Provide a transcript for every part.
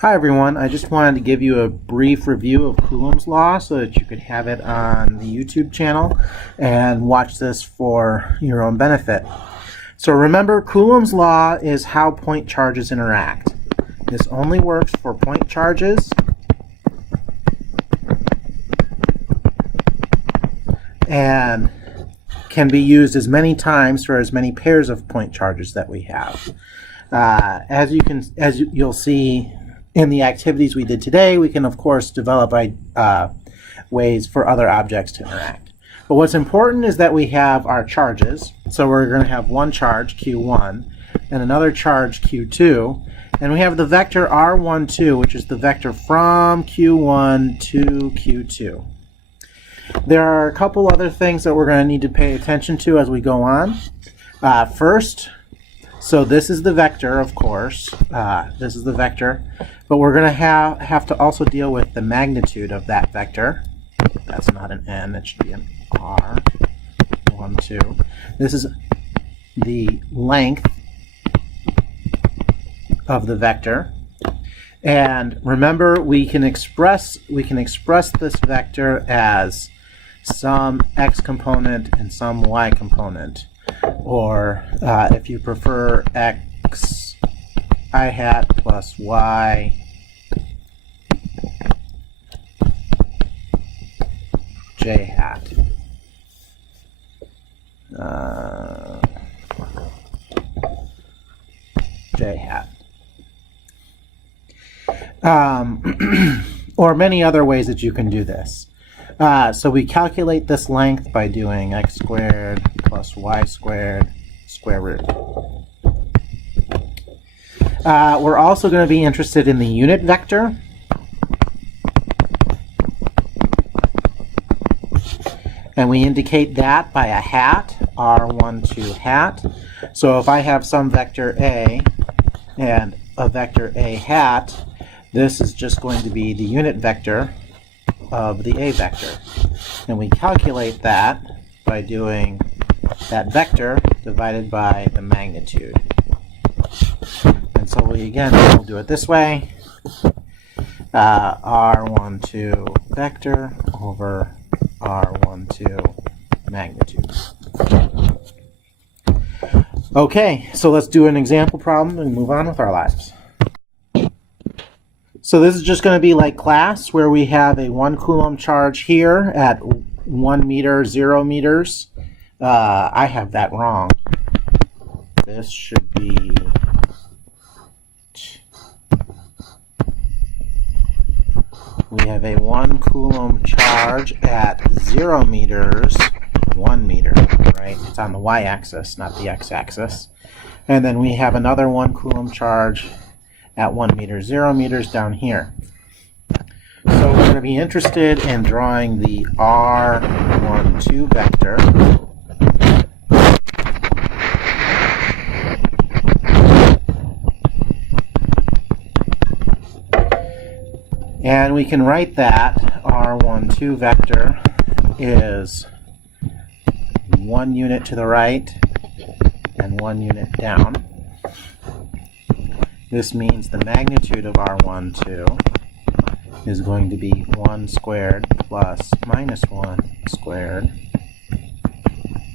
Hi everyone, I just wanted to give you a brief review of Coulomb's Law so that you could have it on the YouTube channel and watch this for your own benefit. So remember, Coulomb's Law is how point charges interact. This only works for point charges and can be used as many times for as many pairs of point charges that we have. As you'll see in the activities we did today, we can of course develop ways for other objects to interact. But what's important is that we have our charges. So we're going to have one charge, Q1, and another charge, Q2, and we have the vector R12, which is the vector from Q1 to Q2. There are a couple other things that we're going to need to pay attention to as we go on. First, so this is the vector, of course. This is the vector, but we're going to have to also deal with the magnitude of that vector. That's not an N, it should be an R. 1, 2. This is the length of the vector. And remember, we can express this vector as some x component and some y component, or if you prefer, x I hat plus y j hat. J hat. Or many other ways that you can do this. So we calculate this length by doing x squared plus y squared square root. We're also going to be interested in the unit vector. And we indicate that by a hat, R12 hat. So if I have some vector A and a vector A hat, this is just going to be the unit vector of the A vector. And we calculate that by doing that vector divided by the magnitude. And so we'll do it this way. R12 vector over R12 magnitude. Okay, so let's do an example problem and move on with our lives. So this is just going to be like class, where we have a 1 Coulomb charge here at 1 meter, 0 meters. I have that wrong. This should be we have a 1 Coulomb charge at 0 meters, 1 meter, right? It's on the y-axis, not the x-axis. And then we have another 1 Coulomb charge at 1 meter, 0 meters down here. So we're going to be interested in drawing the R12 vector. And we can write that R12 vector is 1 unit to the right and 1 unit down. This means the magnitude of R12 is going to be 1 squared plus minus 1 squared.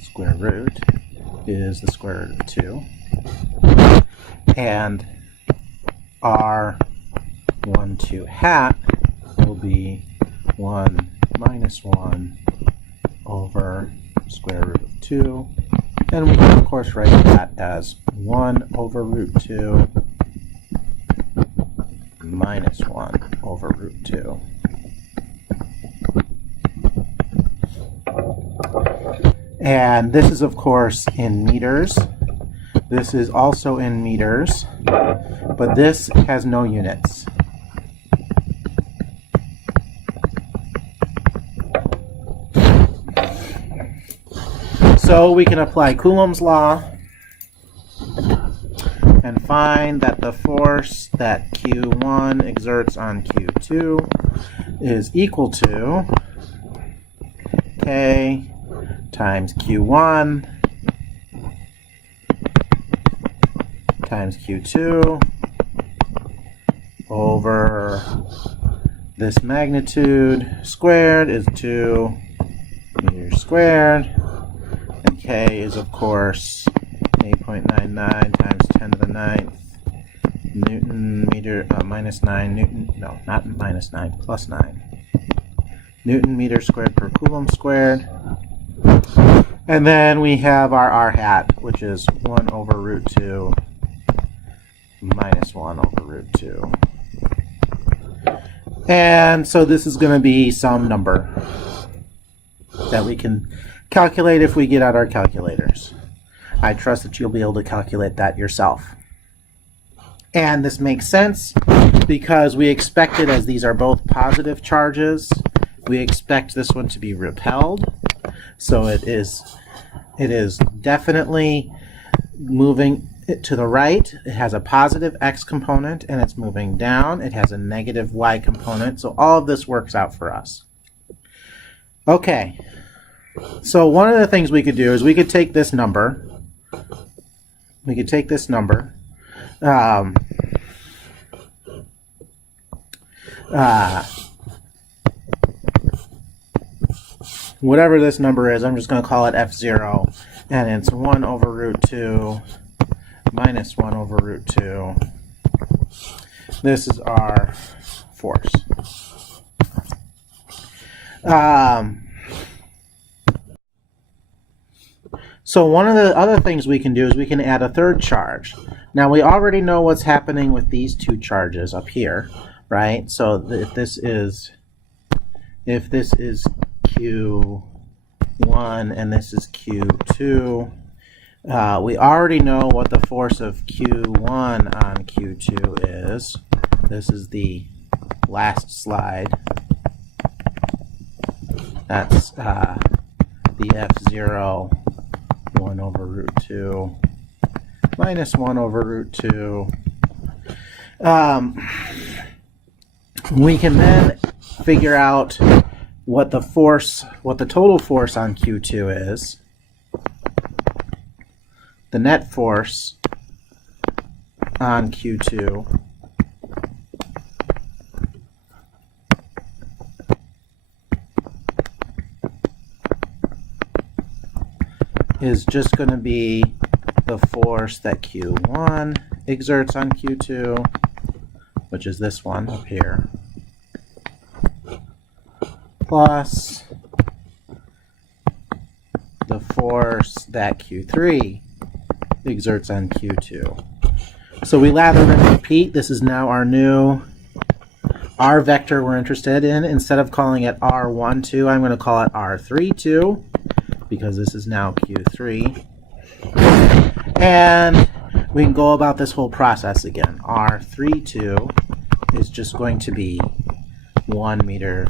Square root is the square root of 2. And R12 hat will be 1 minus 1 over square root of 2. And we can of course write that as 1 over root 2 minus 1 over root 2. And this is of course in meters. This is also in meters, but this has no units. So we can apply Coulomb's law and find that the force that Q1 exerts on Q2 is equal to K times Q1 times Q2 over over this magnitude squared is 2 meters squared, and K is, of course, 8.99 times 10 to the 9th Newton meter, minus 9 Newton, no, not minus 9, plus 9 Newton meter squared per coulomb squared. And then we have our R hat, which is 1 over root 2 minus 1 over root 2. And so this is going to be some number that we can calculate if we get out our calculators. I trust that you'll be able to calculate that yourself. And this makes sense because we expect it, as these are both positive charges, we expect this one to be repelled. So it is definitely moving to the right. It has a positive x component and it's moving down. It has a negative y component. So all of this works out for us. Okay. So one of the things we could do is we could take this number. We could take this number. Whatever this number is, I'm just going to call it F0, and it's 1 over root 2 minus 1 over root 2. This is our force. So one of the other things we can do is we can add a third charge. Now we already know what's happening with these two charges up here, right? So if this is Q1 and this is Q2, we already know what the force of Q1 on Q2 is. This is the last slide. That's the F0, 1 over root 2 minus 1 over root 2. We can then figure out what the total force on Q2 is. The net force on Q2 is just going to be the force that Q1 exerts on Q2, which is this one up here, plus the force that Q3 exerts on Q2. So we lather and repeat. This is now our new R vector we're interested in. Instead of calling it R12, I'm going to call it R32 because this is now Q3. And we can go about this whole process again. R32 is just going to be 1 meter,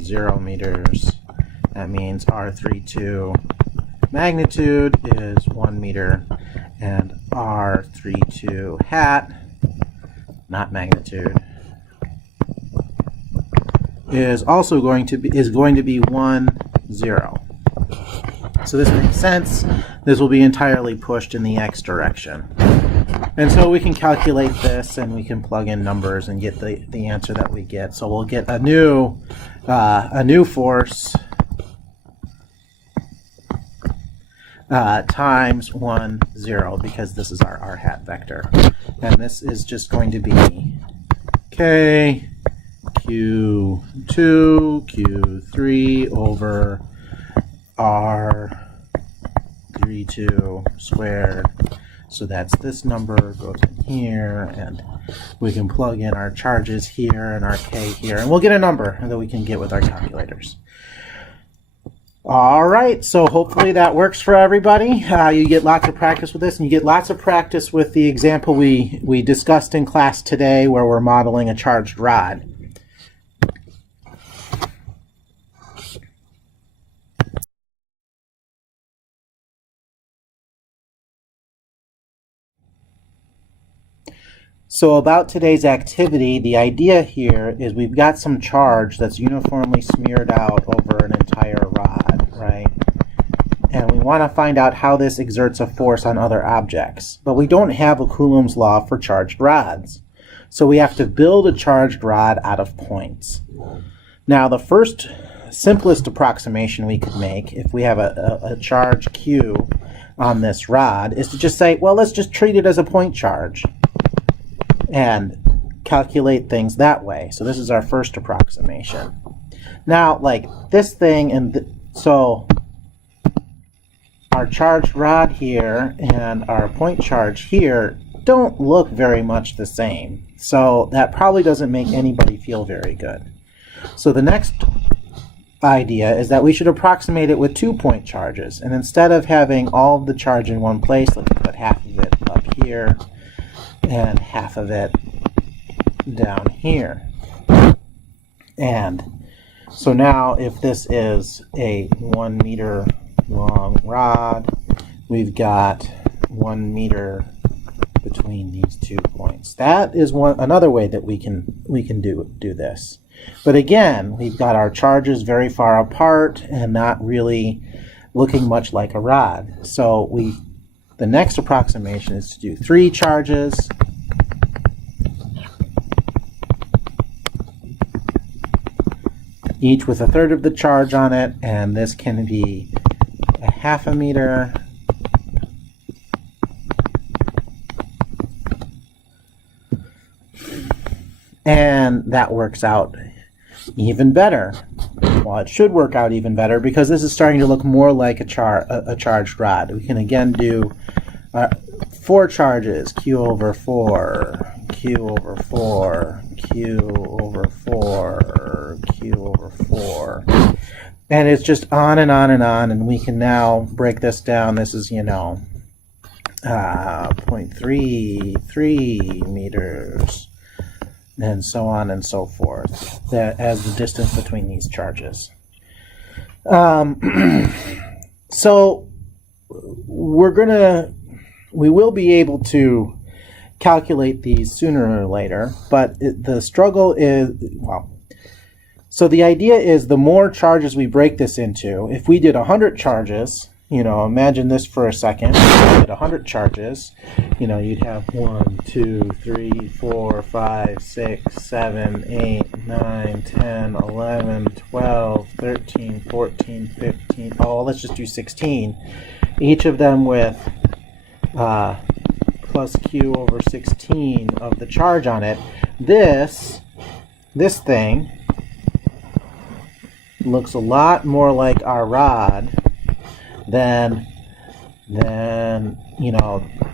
0 meters. That means R32 magnitude is 1 meter, and R32 hat, not magnitude, is also going to be 1, 0. So this makes sense. This will be entirely pushed in the x direction. And so we can calculate this and we can plug in numbers and get the answer that we get. So we'll get a new force times 1, 0, because this is our r hat vector. And this is just going to be K Q2 Q3 over R32 squared. So that's this number goes in here, and we can plug in our charges here and our K here, and we'll get a number that we can get with our calculators. All right, so hopefully that works for everybody. You get lots of practice with this, and you get lots of practice with the example we discussed in class today where we're modeling a charged rod. So about today's activity, the idea here is we've got some charge that's uniformly smeared out over an entire rod, right? And we want to find out how this exerts a force on other objects. But we don't have a Coulomb's law for charged rods. So we have to build a charged rod out of points. Now the first simplest approximation we could make if we have a charge Q on this rod is to just say, well, let's just treat it as a point charge and calculate things that way. So this is our first approximation. Now, like this thing, so our charged rod here and our point charge here don't look very much the same. So that probably doesn't make anybody feel very good. So the next idea is that we should approximate it with 2-point charges. And instead of having all of the charge in one place, let's put half of it up here and half of it down here. And so now if this is a 1 meter long rod, we've got 1 meter between these 2 points. That is another way that we can do this. But again, we've got our charges very far apart and not really looking much like a rod. So the next approximation is to do 3 charges, each with 1/3 of the charge on it, and this can be a 1/2 meter, and that works out even better. Well, it should work out even better because this is starting to look more like a charged rod. We can again do 4 charges, Q over 4, Q over 4, Q over 4, Q over 4. And it's just on and on and on, and we can now break this down. This is, 0.33 meters, and so on and so forth, as the distance between these charges. So we will be able to calculate these sooner or later, but the struggle is, so the idea is the more charges we break this into, if we did 100 charges, imagine this for a second, if we did 100 charges, you'd have 1, 2, 3, 4, 5, 6, 7, 8, 9, 10, 11, 12, 13, 14, 15, let's just do 16, each of them with plus Q over 16 of the charge on it. This thing looks a lot more like our rod than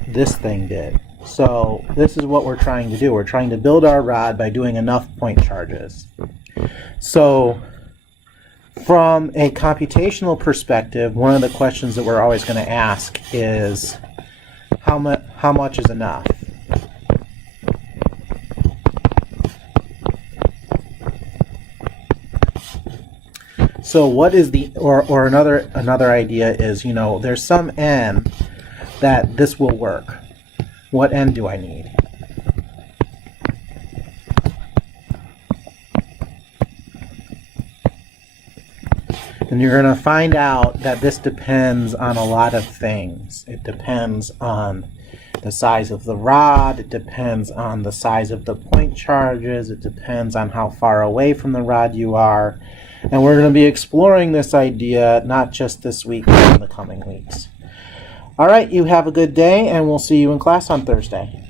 this thing did. So this is what we're trying to do. We're trying to build our rod by doing enough point charges. So from a computational perspective, one of the questions that we're always going to ask is how much is enough? So what is or another idea is, there's some n that this will work. What n do I need? And you're going to find out that this depends on a lot of things. It depends on the size of the rod, it depends on the size of the point charges, it depends on how far away from the rod you are. And we're going to be exploring this idea not just this week, but in the coming weeks. All right, you have a good day, and we'll see you in class on Thursday.